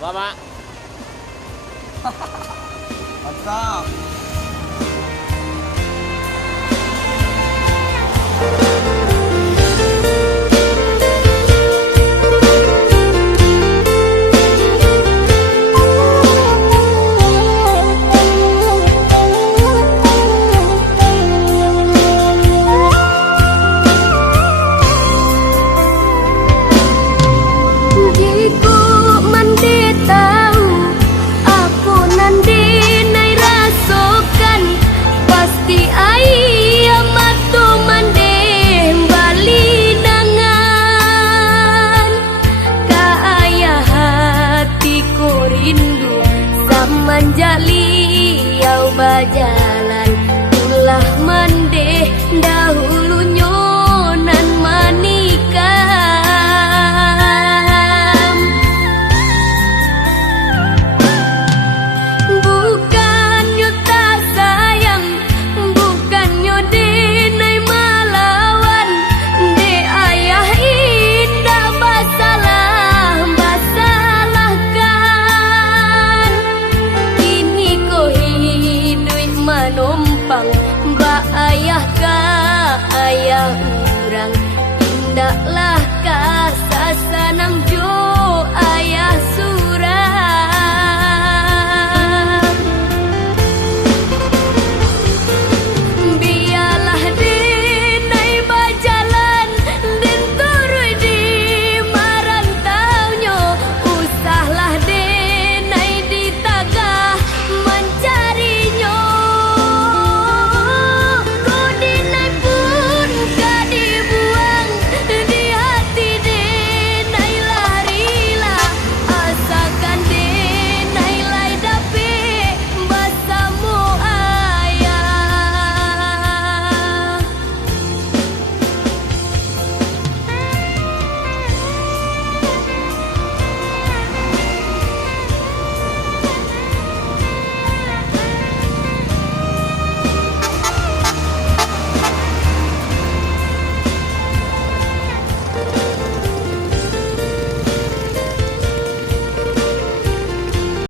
Mama. Mantap. Beliau berjalan ulah mandeh dahulu nyonan manikam. Bukannya tak sayang, bukannya denai malawan, de ayah indah basalah basalahkan. Kini ko hidup manompang ba ayah ka ayah urang indahlah